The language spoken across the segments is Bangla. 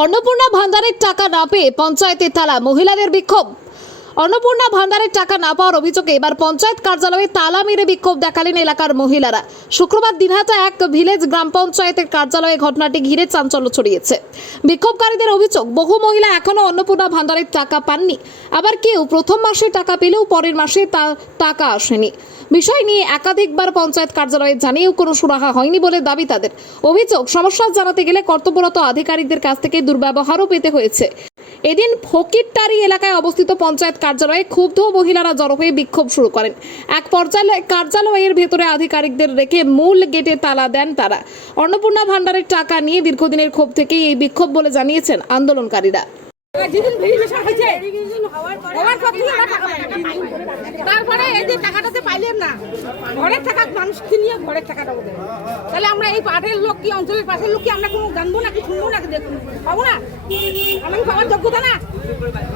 অন্নপূর্ণা ভান্ডারের টাকা না পেয়ে পঞ্চায়েতের তালা, মহিলাদের বিক্ষোভ। অন্নপূর্ণা ভান্ডারের টাকা না পাওয়ার অভিযোগে এবার পঞ্চায়েত কার্যালয়ে তালা মেরে বিক্ষোভ দেখালেন এলাকার মহিলারা। শুক্রবার দিনহাটা এক ভিলেজ গ্রাম পঞ্চায়েতের কার্যালয়ে ঘটনাটি ঘিরে চাঞ্চল্য ছড়িয়েছে। বিক্ষোভকারীদের অভিযোগ, বহু মহিলা এখনো অন্নপূর্ণা ভান্ডারের টাকা পাননি, আবার কেউ প্রথম মাসে টাকা পেলেও পরের মাসে টাকা আসেনি। বিষয় নিয়ে একাধিকবার পঞ্চায়েত কার্যালয়ে জানিয়েও কোনো সুরাহা হয়নি বলে দাবি তাদের। অভিযোগ, সমস্যা জানাতে গেলে কর্তব্যরত আধিকারিকদের কাছ থেকে দুর্ব্যবহারও পেতে হয়েছে। এদিন ফকিরটারি এলাকায় অবস্থিত পঞ্চায়েত কার্যালয়ে ক্ষুব্ধ মহিলারা জড়ো হয়ে বিক্ষোভ শুরু করেন। এক পর্যায়ে কার্যালয়ের ভেতরে আধিকারিকদের রেখে মূল গেটে তালা দেন তারা। অন্নপূর্ণা ভান্ডারের টাকা নিয়ে দীর্ঘদিনের ক্ষোভ থেকেই এই বিক্ষোভ বলে জানিয়েছেন আন্দোলনকারীরা। তারপরে এই যে টাকাটাতে পাইলাম না, ঘরের টাকা মানুষ কিনিয়ে ঘরের টাকাটা দেবে, তাহলে আমরা এই পাশের লোক কি, অঞ্চলের পাশের লোক কি আমরা কোনো জানবো নাকি, শুনবো নাকি, দেখবো পাবো না? আমাকে পাওয়ার যোগ্যতা না?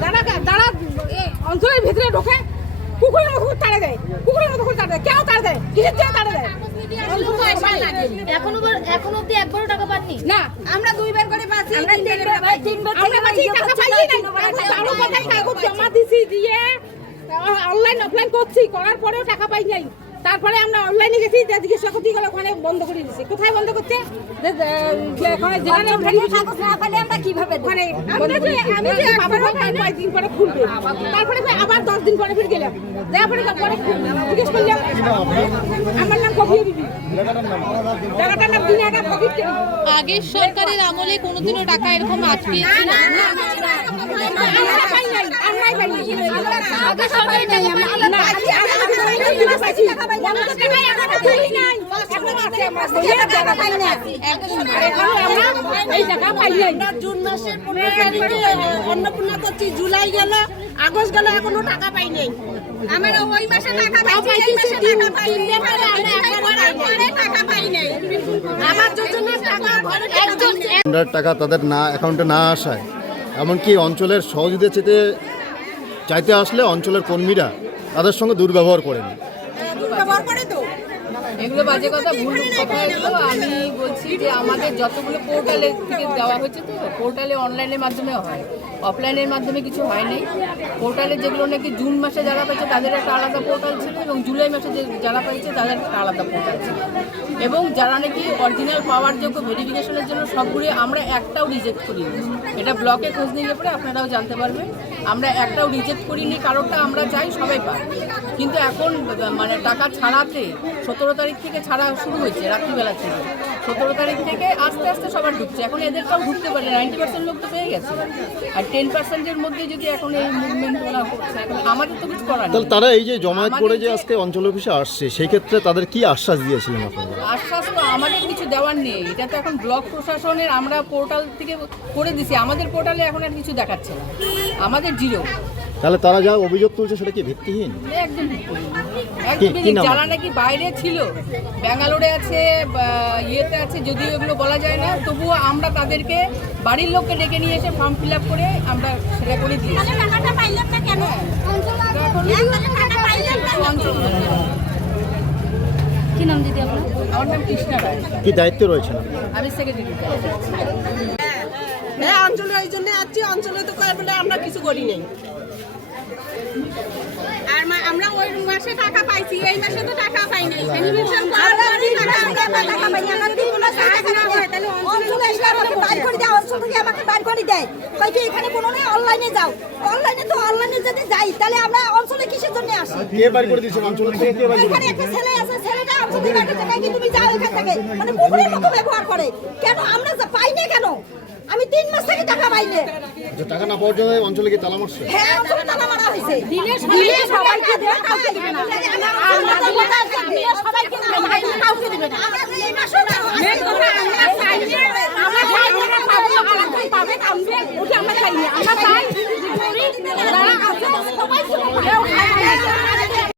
যারা অঞ্চলের ভিতরে ঢোকে কুকুরের মতো করে তাড়ে দেয়, কুকুরের মতো করে তাড়ে দেয়। কেউ তাড়ে দেয়? কিসের জন্য তাড়ে দেয়? এখন অব্দি একবারও টাকা পাননি না, আমরা দুইবার করে পাচ্ছি, আমরা পাচ্ছি, টাকা পাইনি না। আরো কোথায় কাগজ জমা দিছি, দিয়ে অনলাইন অফলাইন করছি, করার পরেও টাকা পাই নাই। তারপরে আমরা অনলাইনে গেছি, জিজ্ঞাসা করতে গেলে ওখানে বন্ধ করে দিচ্ছে। কোথায় বন্ধ করছে? আমরা কিভাবে আমি যে 5 দিন পরে খুলবে, তারপরে আবার 10 দিন পরে ফিরে গেলাম, তারপরে জিজ্ঞেস করলাম আমার নাম কবির বিবি, টাকাটার নাম দিনাটা কবির। আগের সরকারের আমলে কোনোদিনও টাকা এরকম আটকেছে না? জুন মাসের 15 তারিখে অন্নপূর্ণা করছি, জুলাই গেল, আগস্ট গেল, এখনো টাকা পাই নাই। আমরা ওই মাসে টাকা পাইছি, এই মাসে টাকা পাইনি, টাকা পাই নাই। আমার যোজনার টাকা ভান্ডারের টাকা তাদের না অ্যাকাউন্টে না আসায়, এমনকি অঞ্চলের সহযোগিতা চাইতে আসলে অঞ্চলের কর্মীরা তাদের সঙ্গে দুর্ব্যবহার করেন। ব্যবহার করে তো এগুলো বাজে কথা, ভুল কথা এগুলো। আমি বলছি যে আমাদের যতগুলো পোর্টালে থেকে দেওয়া হয়েছে, তো পোর্টালে অনলাইনের মাধ্যমে হয়, অফলাইনের মাধ্যমে কিছু হয় নাই। পোর্টালে যেগুলো নাকি জুন মাসে যারা পাইছে তাদের একটা আলাদা পোর্টাল ছিল, এবং জুলাই মাসে যে যারা পাইছে তাদের একটা আলাদা পোর্টাল ছিল, এবং যারা নাকি অরিজিনাল পাওয়ার যোগ্য ভেরিফিকেশনের জন্য সবগুলো আমরা একটাও রিজেক্ট করিনি। এটা ব্লকে খোঁজ নিয়ে পরে আপনারাও জানতে পারবেন, আমরা একটাও রিজেক্ট করিনি, কারোরটা আমরা চাই সবাই পাই। কিন্তু এখন মানে টাকা ছাড়াতে 17 তারিখ থেকে ছাড়া শুরু হয়েছে, রাত্রিবেলা থেকে 17 তারিখ থেকে আস্তে আস্তে সবার ঢুকছে। এখন এদেরটাও ঢুকতে পারে, 90% লোক তো পেয়ে গেছে, আর 10%-এর মধ্যে যদি এখন এই মুভমেন্টগুলো করছে, এখন আমাদের তো কিছু করার নেই। তাহলে তারা এই যে জমায়েত করে যে আজকে অঞ্চল অফিসে আসছে, সেই ক্ষেত্রে তাদের কি আশ্বাস দিয়েছিলেন আপনারা? আশ্বাস তো আমাদের কিছু দেওয়ার নেই, এটা তো এখন ব্লক প্রশাসনের, আমরা পোর্টাল থেকে করে দিছি, আমাদের পোর্টালে এখন আর কিছু দেখাচ্ছে না, আমাদের জিরো। তাহলে তারা যা অভিযোগ তুলছে সেটা কি ভিত্তিহীন? একদম কি নাম? যারা নাকি বাইরে ছিল, ব্যাঙ্গালোরে আছে, ইয়েতে আছে, যদিও এগুলো বলা যায় না, তবুও আমরা তাদেরকে বাড়ির লোককে ডেকে নিয়ে এসে ফর্ম ফিল আপ করে আমরা সেটা করে দিয়েছি। টাকাটা পাইলাম না কেন? টাকা পাইলাম না। কি নাম দিদি আপনার? আমার নাম কৃষ্ণা রায়, কি দায়িত্ব রয়েছে না? আমি সেক্রেটারি। হ্যাঁ, অঞ্চলে ওই জন্য আছি, অঞ্চলে তো কয় বলে আমরা কিছু করি নাই। আর আমরা ওই মাসে টাকা পাইছি, এই মাসে তো টাকা পাই নাই। ভেরিফিকেশন করার পরে টাকা পাই। আমরা কি কোনো কাজ না হয় তাহলে অঞ্চলে এসে আমাকে বাইর করে দেয়, অঞ্চল থেকে আমাকে বাইর করে দেয়, কই কি এখানে কোনো নেই, অনলাইনে যাও। অনলাইনে তো অনলাইনে যদি যাই তাহলে আমরা অঞ্চলে কিসের জন্য আসি? কে বাইর করে দিয়েছেন অঞ্চল থেকে? কে বাইর করে এখানে একটা ছেলে আছে, ছেলেটা অঞ্চল থেকে একটা জায়গায় কি তুমি যাও এখান থেকে, মানে কুকুরের মতো ব্যবহার করে। কেন আমরা পাই না কেন? আমি 3 মাস থেকে টাকা পাই না। যে টাকা না পাওয়ার জন্য অঞ্চলে কি তালা মারছে? হ্যাঁ, অঞ্চলে তালা মারা হয়েছে। দিলে সবাইকে দেয়, কাউকে দিবে না। আমাদের কথা আছে, দিলে সবাইকে দেয়, কাউকে দিবে না। এই মাসও মেন কথা আমরা চাই না, আমরা চাই না পাবো, আলাদা পাবে কামবে, ওটা আমরা চাই না। আমরা চাই যারা আছে সবাইকে